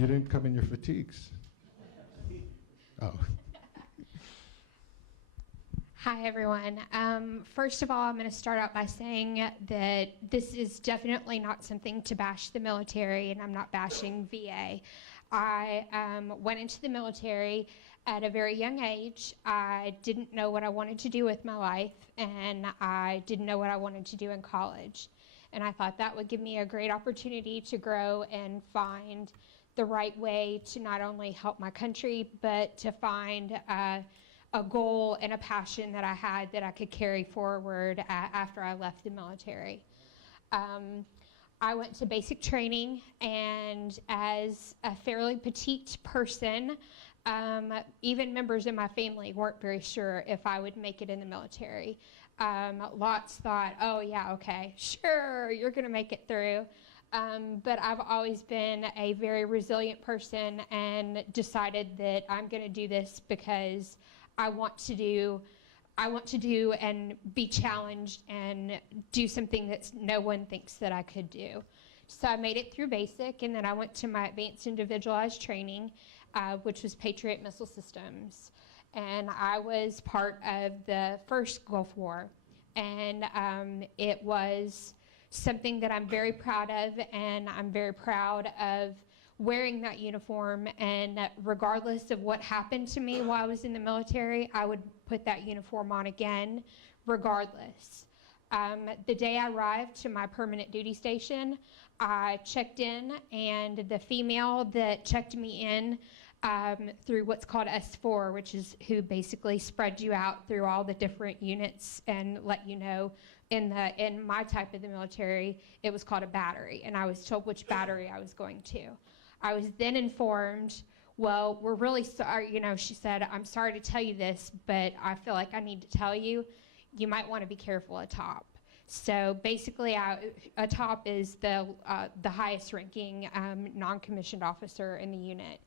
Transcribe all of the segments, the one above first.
You didn't come in your fatigues. Oh. Hi, everyone. First of all, I'm going to start out by saying that this is definitely not something to bash the military, and I'm not bashing VA. I went into the military at a very young age. I didn't know what I wanted to do with my life, and I didn't know what I wanted to do in college. And I thought that would give me a great opportunity to grow and find the right way to not only help my country, but to find a goal and a passion that I had that I could carry forward after I left the military. I went to basic training, and as a fairly petite person, even members of my family weren't very sure if I would make it in the military. Lots thought, oh yeah, okay, sure, you're gonna make it through. But I've always been a very resilient person and decided that I'm gonna do this because I want to do and be challenged and do something that no one thinks that I could do. So I made it through basic, and then I went to my advanced individualized training, which was Patriot Missile Systems. And I was part of the first Gulf War. And it was something that I'm very proud of, and I'm very proud of wearing that uniform, and regardless of what happened to me while I was in the military, I would put that uniform on again, regardless. The day I arrived to my permanent duty station, I checked in, and the female that checked me in through what's called S4, which is who basically spreads you out through all the different units and let you know. In my type of the military, it was called a battery, and I was told which battery I was going to. I was then informed, well, we're really sorry, she said, I'm sorry to tell you this, but I feel like I need to tell you, you might want to be careful at top. So basically, a top is the highest ranking non-commissioned officer in the unit.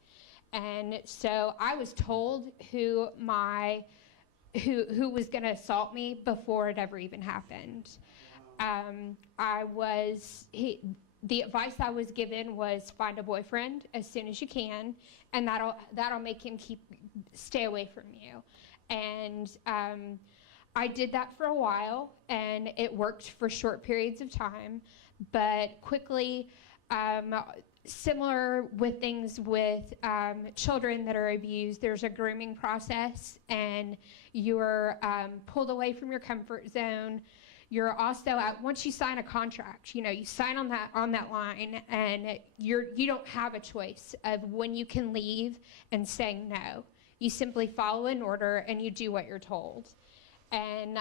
And so I was told who was going to assault me before it ever even happened. The advice I was given was find a boyfriend as soon as you can, and that'll make him stay away from you. And I did that for a while, and it worked for short periods of time, but quickly, similar with things with children that are abused, there's a grooming process, and you're pulled away from your comfort zone. You're also out, once you sign a contract, you sign on that line, and you don't have a choice of when you can leave and saying no. You simply follow an order and you do what you're told. And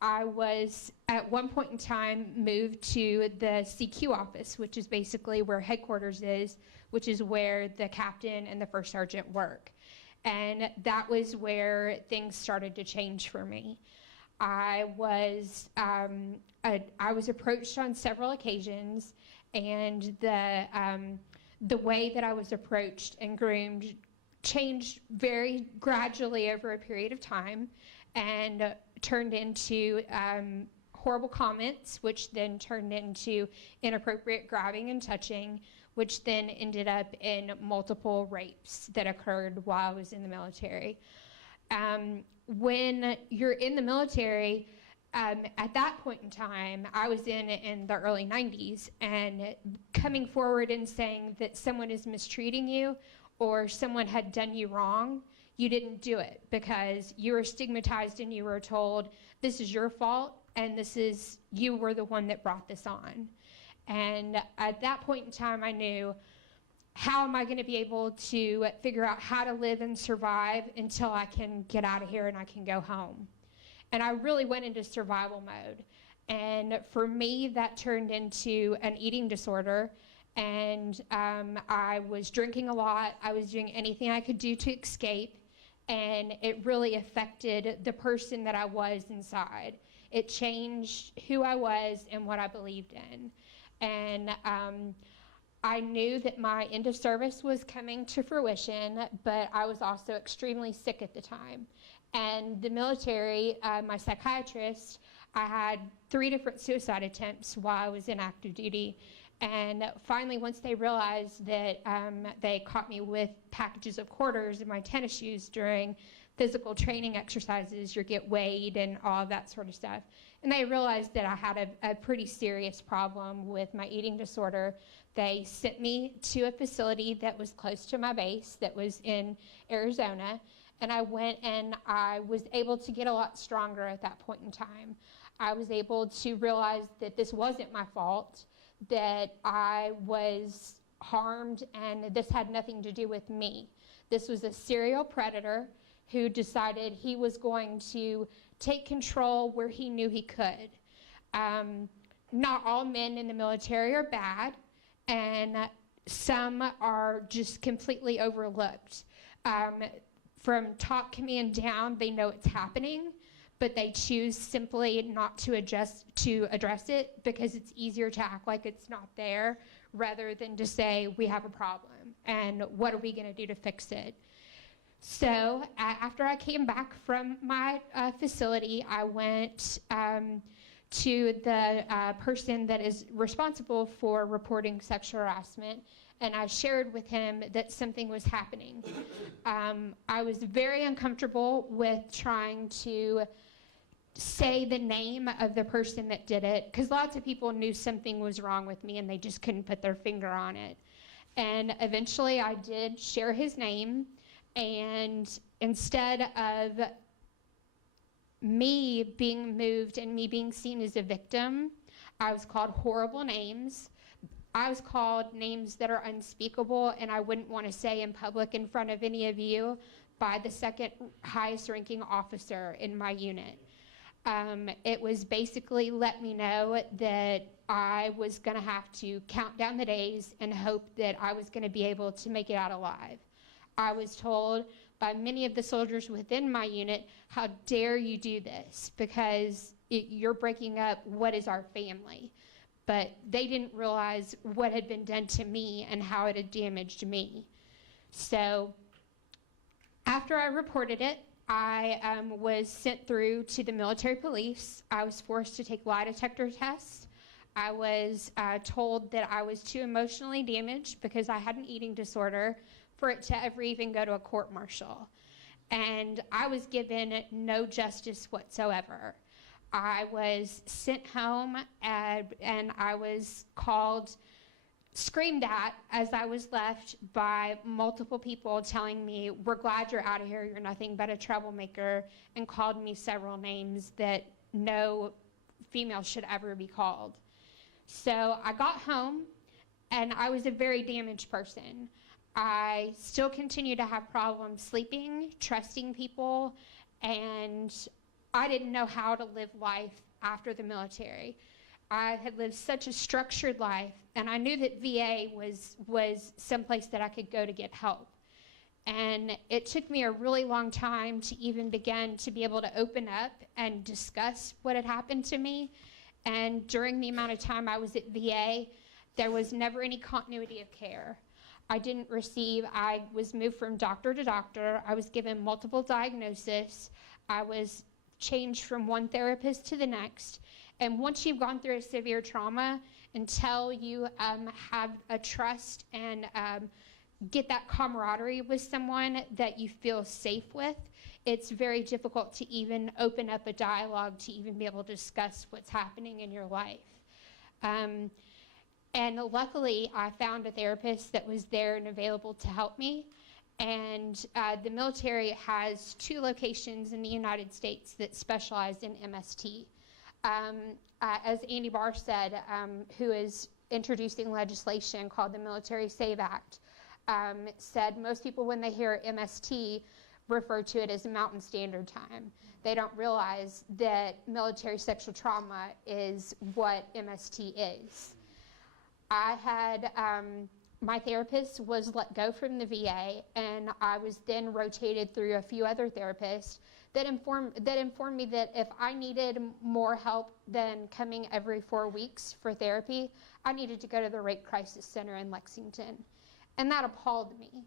I was, at one point in time, moved to the CQ office, which is basically where headquarters is, which is where the captain and the first sergeant work. And that was where things started to change for me. I was approached on several occasions, and the way that I was approached and groomed changed very gradually over a period of time, and turned into horrible comments, which then turned into inappropriate grabbing and touching, which then ended up in multiple rapes that occurred while I was in the military. When you're in the military, at that point in time, I was in the early 90s, and coming forward and saying that someone is mistreating you or someone had done you wrong, you didn't do it because you were stigmatized and you were told this is your fault and you were the one that brought this on. And at that point in time, I knew, how am I going to be able to figure out how to live and survive until I can get out of here and I can go home? And I really went into survival mode. And for me, that turned into an eating disorder. And I was drinking a lot. I was doing anything I could do to escape. And it really affected the person that I was inside. It changed who I was and what I believed in. And I knew that my end of service was coming to fruition, but I was also extremely sick at the time. And the military, my psychiatrist, I had 3 different suicide attempts while I was in active duty, And finally, once they realized that they caught me with packages of quarters in my tennis shoes during physical training exercises, you get weighed and all of that sort of stuff. And they realized that I had a pretty serious problem with my eating disorder. They sent me to a facility that was close to my base, that was in Arizona. And I went and I was able to get a lot stronger at that point in time. I was able to realize that this wasn't my fault, that I was harmed, and this had nothing to do with me. This was a serial predator who decided he was going to take control where he knew he could. Not all men in the military are bad, and some are just completely overlooked. From top command down, they know it's happening, but they choose simply not to address it because it's easier to act like it's not there rather than to say, we have a problem, and what are we going to do to fix it? So after I came back from my facility, I went to the person that is responsible for reporting sexual harassment, and I shared with him that something was happening. I was very uncomfortable with trying to say the name of the person that did it, because lots of people knew something was wrong with me and they just couldn't put their finger on it. And eventually I did share his name, and instead of me being moved and me being seen as a victim, I was called horrible names. I was called names that are unspeakable and I wouldn't want to say in public in front of any of you by the second highest ranking officer in my unit. It was basically let me know that I was going to have to count down the days and hope that I was going to be able to make it out alive. I was told by many of the soldiers within my unit, how dare you do this, because you're breaking up what is our family. But they didn't realize what had been done to me and how it had damaged me. So after I reported it, I was sent through to the military police. I was forced to take lie detector tests. I was told that I was too emotionally damaged because I had an eating disorder for it to ever even go to a court martial. And I was given no justice whatsoever. I was sent home and I was screamed at as I was left by multiple people telling me, we're glad you're out of here, you're nothing but a troublemaker, and called me several names that no female should ever be called. So I got home and I was a very damaged person. I still continue to have problems sleeping, trusting people, and I didn't know how to live life after the military. I had lived such a structured life, and I knew that VA was someplace that I could go to get help. And it took me a really long time to even begin to be able to open up and discuss what had happened to me. And during the amount of time I was at VA, there was never any continuity of care. I was moved from doctor to doctor. I was given multiple diagnoses. I was changed from one therapist to the next. And once you've gone through a severe trauma, until you have a trust and get that camaraderie with someone that you feel safe with, it's very difficult to even open up a dialogue to even be able to discuss what's happening in your life. And luckily, I found a therapist that was there and available to help me. And the military has 2 locations in the United States that specialize in MST. As Andy Barr said, who is introducing legislation called the Military Save Act, said most people, when they hear MST, refer to it as Mountain Standard Time. They don't realize that military sexual trauma is what MST is. I had, my therapist was let go from the VA, and I was then rotated through a few other therapists that informed me that if I needed more help than coming every 4 weeks for therapy, I needed to go to the Rape Crisis Center in Lexington. And that appalled me,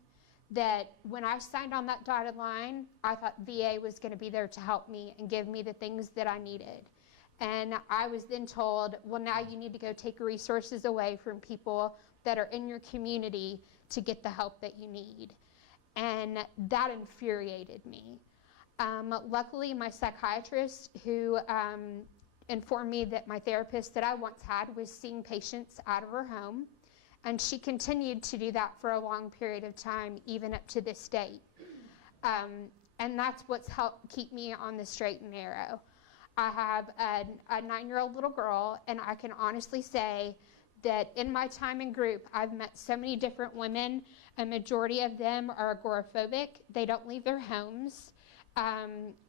that when I signed on that dotted line, I thought VA was going to be there to help me and give me the things that I needed. And I was then told, well, now you need to go take resources away from people that are in your community to get the help that you need. And that infuriated me. Luckily, my psychiatrist, who informed me that my therapist that I once had was seeing patients out of her home, and she continued to do that for a long period of time, even up to this date. And that's what's helped keep me on the straight and narrow. I have a 9-year-old little girl, and I can honestly say that in my time in group, I've met so many different women. A majority of them are agoraphobic. They don't leave their homes.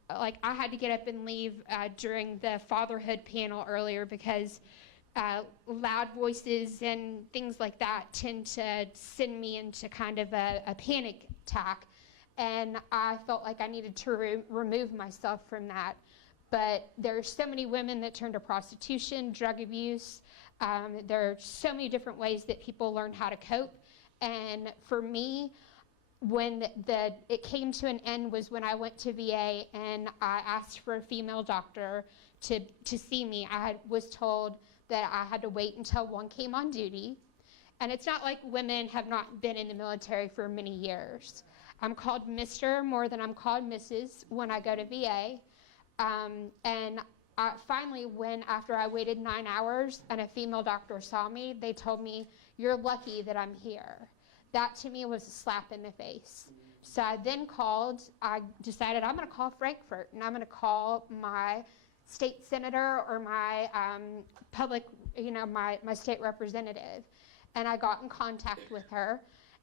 Like I had to get up and leave during the fatherhood panel earlier because loud voices and things like that tend to send me into kind of a panic attack. And I felt like I needed to remove myself from that. But there are so many women that turn to prostitution, drug abuse. There are so many different ways that people learn how to cope. And for me, when it came to an end was when I went to VA and I asked for a female doctor to see me. I was told that I had to wait until one came on duty. And it's not like women have not been in the military for many years. I'm called Mr. more than I'm called Mrs. when I go to VA. And finally, after I waited 9 hours and a female doctor saw me, they told me, "You're lucky that I'm here." That to me was a slap in the face. So I then I decided I'm going to call Frankfurt, and I'm going to call my state senator or my my state representative. And I got in contact with her,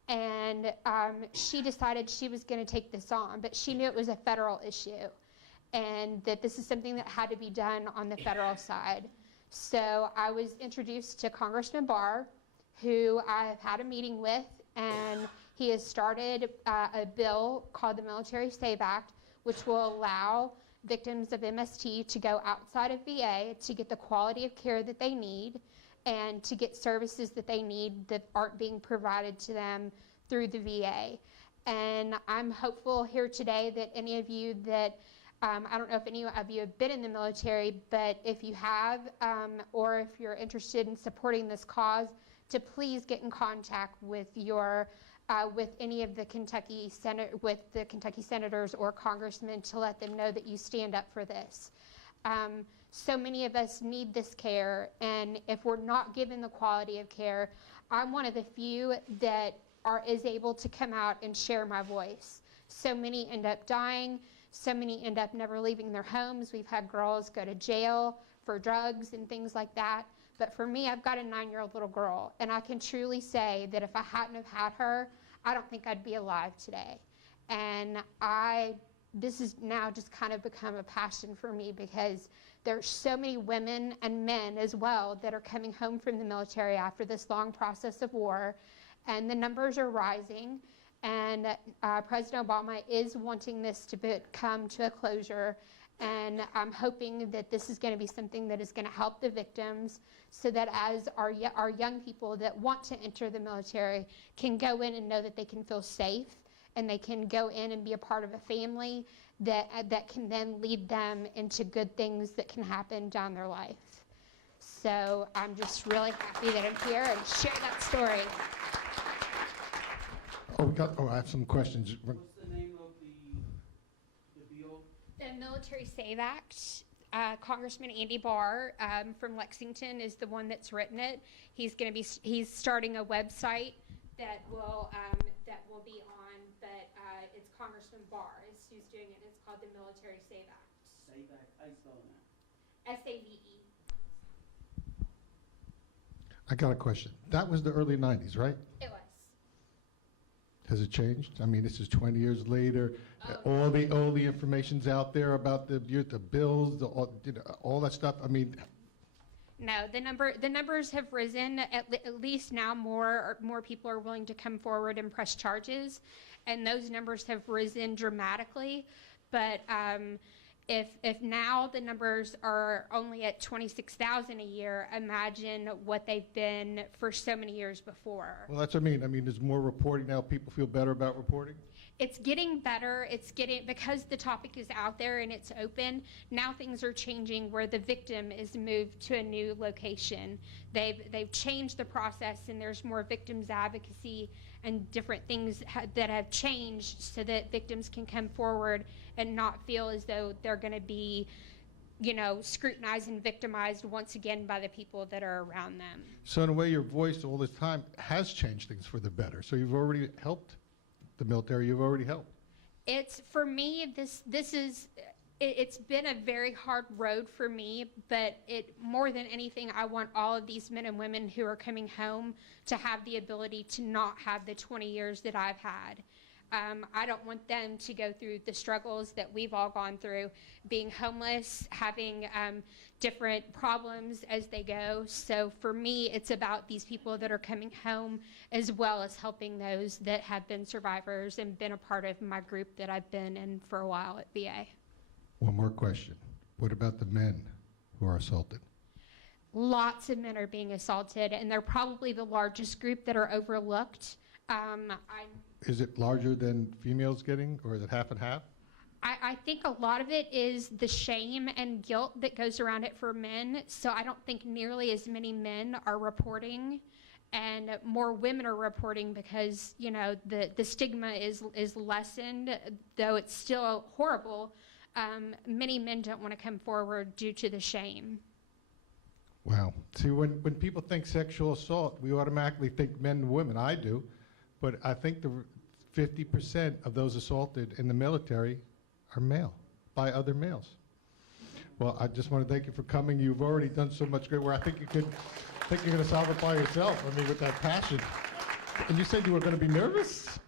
and she decided she was going to take this on, but she knew it was a federal issue and that this is something that had to be done on the federal side. So I was introduced to Congressman Barr, who I have had a meeting with, and he has started a bill called the Military Save Act, which will allow victims of MST to go outside of VA to get the quality of care that they need and to get services that they need that aren't being provided to them through the VA. And I'm hopeful here today that any of you that I don't know if any of you have been in the military, but if you have, or if you're interested in supporting this cause, to please get in contact with with any of the Kentucky senators or congressmen to let them know that you stand up for this. So many of us need this care, and if we're not given the quality of care, I'm one of the few that is able to come out and share my voice. So many end up dying. So many end up never leaving their homes. We've had girls go to jail for drugs and things like that. But for me, I've got a 9-year-old little girl, and I can truly say that if I hadn't have had her, I don't think I'd be alive today. And this has now just kind of become a passion for me because there's so many women and men as well that are coming home from the military after this long process of war, and the numbers are rising. And President Obama is wanting this to come to a closure. And I'm hoping that this is going to be something that is going to help the victims so that as our young people that want to enter the military can go in and know that they can feel safe and they can go in and be a part of a family that can then lead them into good things that can happen down their life. So I'm just really happy that I'm here and share that story. I have some questions. What's the name of the bill? The Military Save Act. Congressman Andy Barr from Lexington is the one that's written it. He's starting a website that will be on, but it's Congressman Barr is who's doing it. It's called the Military Save Act. Save Act. How you spelling that? SAVE. I got a question. That was the early 90s, right? It was. Has it changed? I mean, this is 20 years later. All the information's out there about the bills, all that stuff. I mean, no, the numbers have risen. At least now more people are willing to come forward and press charges, and those numbers have risen dramatically. But if now the numbers are only at 26,000 a year, imagine what they've been for so many years before. well, that's what I mean. I mean, there's more reporting now. People feel better about reporting. It's getting better. It's getting, because the topic is out there and it's open, now things are changing where the victim is moved to a new location. They've changed the process, and there's more victims advocacy and different things that have changed so that victims can come forward and not feel as though they're going to be, scrutinized and victimized once again by the people that are around them. So in a way, your voice all this time has changed things for the better. So you've already helped the military. You've already helped. It's, for me, it's been a very hard road for me, but more than anything, I want all of these men and women who are coming home to have the ability to not have the 20 years that I've had. I don't want them to go through the struggles that we've all gone through, being homeless, having different problems as they go. So for me, it's about these people that are coming home, as well as helping those that have been survivors and been a part of my group that I've been in for a while at VA. One more question. What about the men who are assaulted? Lots of men are being assaulted, and they're probably the largest group that are overlooked. Is it larger than females getting, or is it half and half? I think a lot of it is the shame and guilt that goes around it for men. So I don't think nearly as many men are reporting, and more women are reporting because, the stigma is lessened, though it's still horrible. Many men don't want to come forward due to the shame. Wow. See, when people think sexual assault, we automatically think men and women. I do. But I think the 50% of those assaulted in the military are male, by other males. Well, I just want to thank you for coming. You've already done so much great work. I think you're going to solve it by yourself. I mean, with that passion. And you said you were going to be nervous?